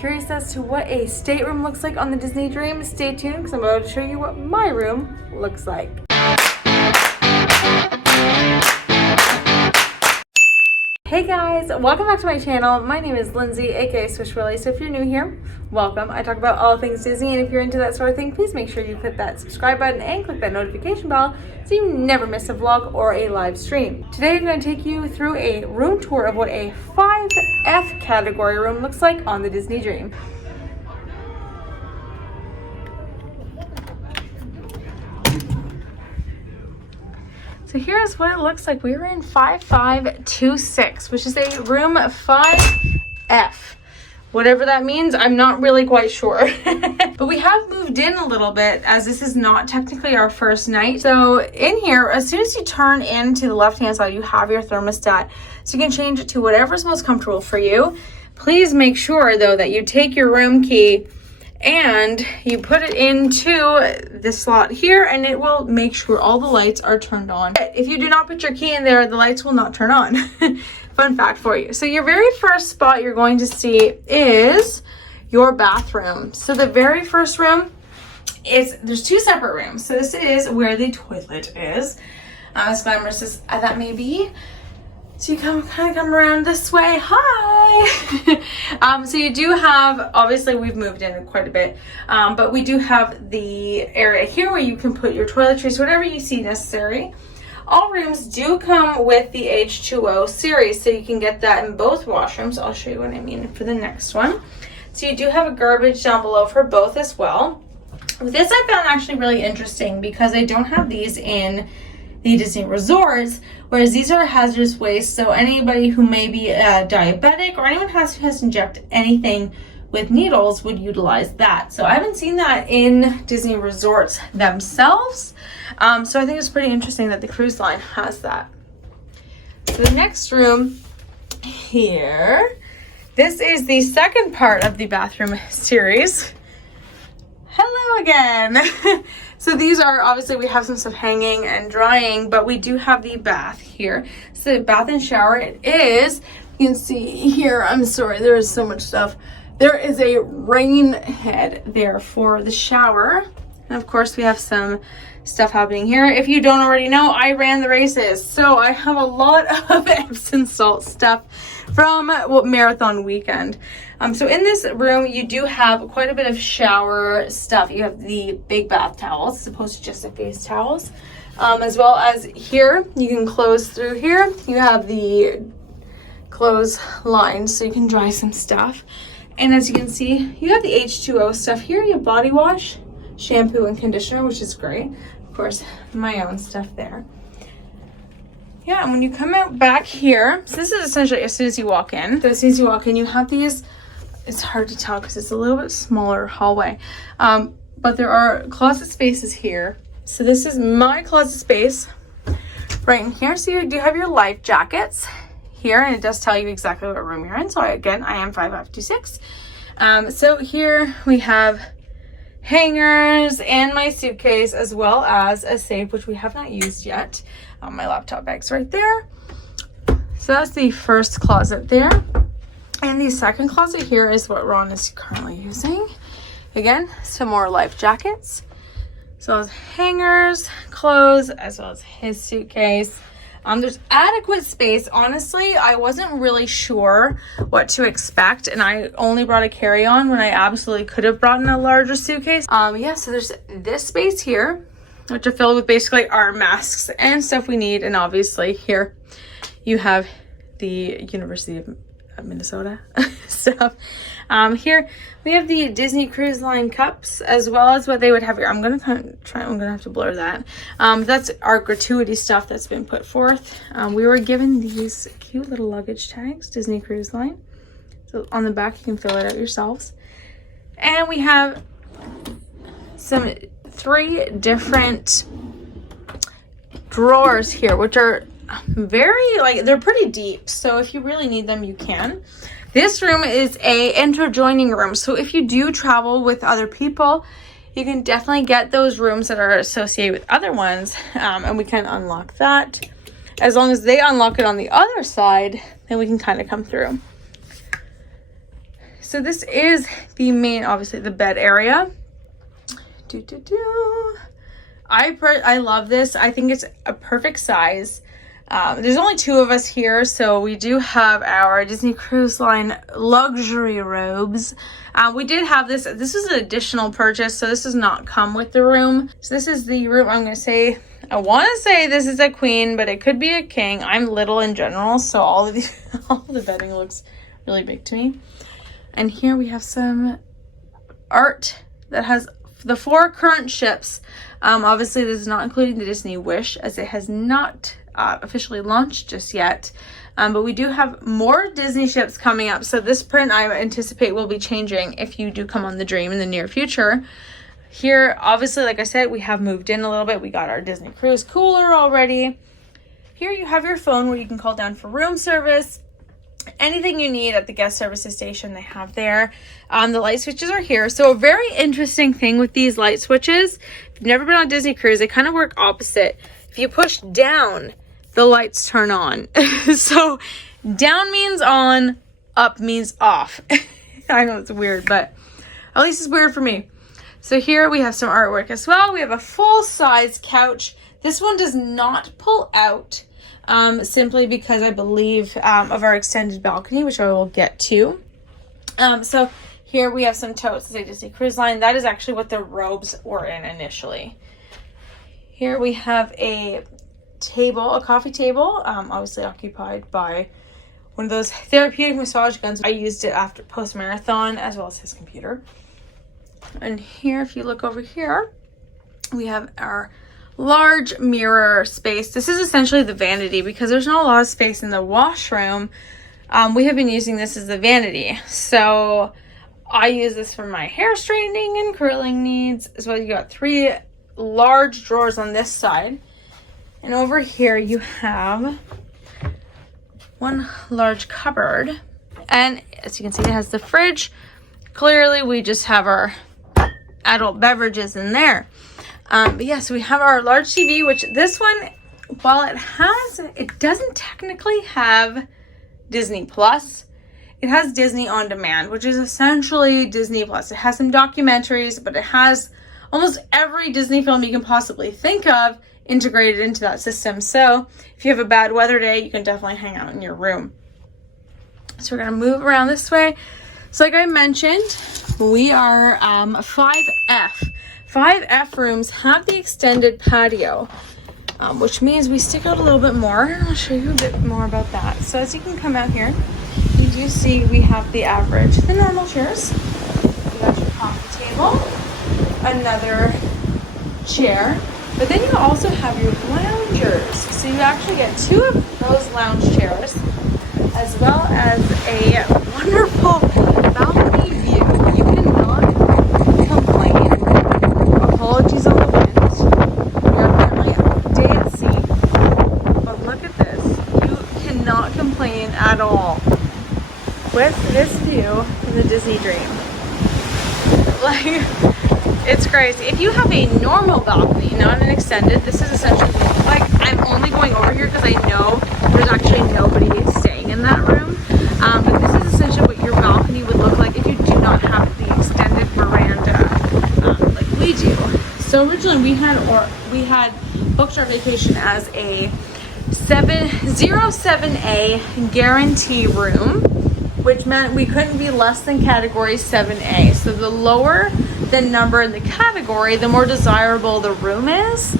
Curious as to what a stateroom looks like on the Disney Dream? Stay tuned because I'm about to show you what my room looks like. Hey guys, welcome back to my channel. My name is Lindsay, aka SwishWilly. So if you're new here, welcome. I talk about all things Disney, and if you're into that sort of thing, please make sure you click that subscribe button and click that notification bell so you never miss a vlog or a live stream. Today I'm going to take you through a room tour of what a 5F category room looks like on the Disney Dream. So here's what it looks like. We were in 5526, which is a room 5F. Whatever that means, I'm not really quite sure. But we have moved in a little bit, as this is not technically our first night. So in here, as soon as you turn into the left-hand side, you have your thermostat. So you can change it to whatever's most comfortable for you. Please make sure, though, that you take your room key and you put it into this slot here, and it will make sure all the lights are turned on. If you do not put your key in there, the lights will not turn on. Fun fact for you. So your very first spot you're going to see is your bathroom. So the very first room is, there's two separate rooms. So this is where the toilet is. As glamorous as that may be. So you kind of come around this way. Hi! So you do have, obviously we've moved in quite a bit, but we do have the area here where you can put your toiletries, whatever you see necessary. All rooms do come with the H2O series, so you can get that in both washrooms. I'll show you what I mean for the next one. So you do have a garbage down below for both as well. This I found actually really interesting because I don't have these in the Disney resorts, whereas these are hazardous waste, so anybody who may be diabetic or anyone who has to inject anything with needles would utilize that. So I haven't seen that in Disney resorts themselves, so I think it's pretty interesting that the cruise line has that. So the next room here, this is the second part of the bathroom series. Hello again. So these are, obviously we have some stuff hanging and drying, but we do have the bath here. So the bath and shower, it is, you can see here, I'm sorry, there is so much stuff. There is a rain head there for the shower. And of course we have some stuff happening here. If you don't already know, I ran the races. So I have a lot of Epsom salt stuff from marathon weekend. So in this room, you do have quite a bit of shower stuff. You have the big bath towels, as opposed to just the face towels. As well as here, you can close through here. You have the clothes lines, so you can dry some stuff. And as you can see, you have the H2O stuff here. You have body wash, shampoo, and conditioner, which is great. Of course, my own stuff there. Yeah, and when you come out back here, so this is essentially as soon as you walk in. So as soon as you walk in, you have these, it's hard to tell because it's a little bit smaller hallway. But there are closet spaces here. So this is my closet space right in here. So you do have your life jackets here, and it does tell you exactly what room you're in. So again, I am 5526. So here we have hangers and my suitcase, as well as a safe, which we have not used yet. My laptop bag's right there. So that's the first closet there. And the second closet here is what Ron is currently using. Again, some more life jackets, as well as hangers, clothes, as well as his suitcase. There's adequate space. Honestly, I wasn't really sure what to expect, and I only brought a carry-on when I absolutely could have brought in a larger suitcase. Yeah, so there's this space here, which are filled with basically our masks and stuff we need. And obviously here you have the University of Minnesota stuff. Here we have the Disney Cruise Line cups, as well as what they would have here. I'm gonna have to blur that. That's our gratuity stuff that's been put forth. We were given these cute little luggage tags, Disney Cruise Line. So on the back you can fill it out yourselves. And we have some 3 different drawers here, which are very, like, they're pretty deep, so if you really need them, you can. This room is a interjoining room, so if you do travel with other people, you can definitely get those rooms that are associated with other ones, and we can unlock that. As long as they unlock it on the other side, then we can kind of come through. so this is the main, obviously the bed area. I love this. I think it's a perfect size. There's only 2 of us here, so we do have our Disney Cruise Line luxury robes. We did have this. This is an additional purchase, so this does not come with the room. So this is the room. I'm going to say, I want to say this is a queen, but it could be a king. I'm little in general, so all of the bedding looks really big to me. And here we have some art that has the 4 current ships. Obviously, this is not including the Disney Wish, as it has not officially launched just yet. But we do have more Disney ships coming up. So this print I anticipate will be changing if you do come on the Dream in the near future. Here, obviously, like I said, we have moved in a little bit. We got our Disney Cruise cooler already. Here you have your phone where you can call down for room service. Anything you need at the guest services station, they have there. The light switches are here. So a very interesting thing with these light switches, if you've never been on Disney Cruise, they kind of work opposite. If you push down, the lights turn on. So down means on, up means off. I know it's weird, but at least it's weird for me. So here we have some artwork as well. We have a full-size couch. This one does not pull out, simply because I believe of our extended balcony, which I will get to. So here we have some totes that say Disney Cruise Line. That is actually what the robes were in initially. Here we have a table, a coffee table, obviously occupied by one of those therapeutic massage guns. I used it after post-marathon, as well as his computer. And here, if you look over here, we have our large mirror space. This is essentially the vanity because there's not a lot of space in the washroom. We have been using this as the vanity. So I use this for my hair straightening and curling needs. So you got 3 large drawers on this side. And over here you have one large cupboard. And as you can see, it has the fridge. Clearly, we just have our adult beverages in there. But yeah, so we have our large TV, which this one, while it doesn't technically have Disney Plus. It has Disney On Demand, which is essentially Disney Plus. It has some documentaries, but it has almost every Disney film you can possibly think of integrated into that system. So if you have a bad weather day, you can definitely hang out in your room. So we're going to move around this way. So like I mentioned, we are 5F. 5F rooms have the extended patio, which means we stick out a little bit more. I'll show you a bit more about that. So as you can come out here, you do see we have the average, the normal chairs. You got your coffee table, another chair, but then you also have your loungers. So you actually get 2 of those lounge chairs, as well as a wonderful balcony view. You cannot complain. Apologies on the wind. We are currently a day at sea. But look at this. You cannot complain at all with this view of the Disney Dream. Like, it's crazy. If you have a normal balcony, not an extended, this is essentially, like, I'm only going over here because I know there's actually nobody staying in that room. But this is essentially what your balcony would look like if you do not have the extended veranda like we do. So originally we had booked our vacation as a 07A guarantee room, which meant we couldn't be less than category 7A. So the lower the number in the category, the more desirable the room is.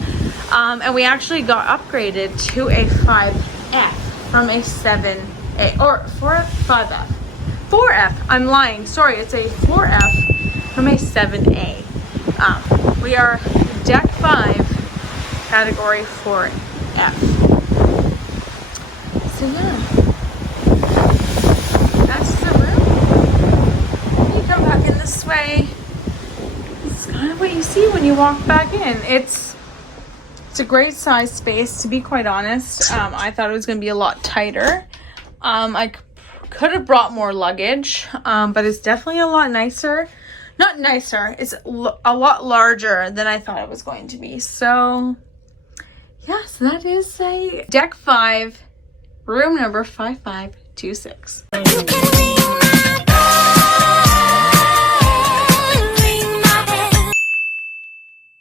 And we actually got upgraded to a 5F from a 7A, or 5F. 4F, I'm lying, sorry, it's a 4F from a 7A. We are deck 5, category 4F. So yeah, that's the room. You come back in this way. It's kind of what you see when you walk back in. It's a great size space, to be quite honest. I thought it was going to be a lot tighter. I could have brought more luggage, but it's definitely a lot nicer. Not nicer, it's a lot larger than I thought it was going to be. So yes, that is a deck 5, room number 5526.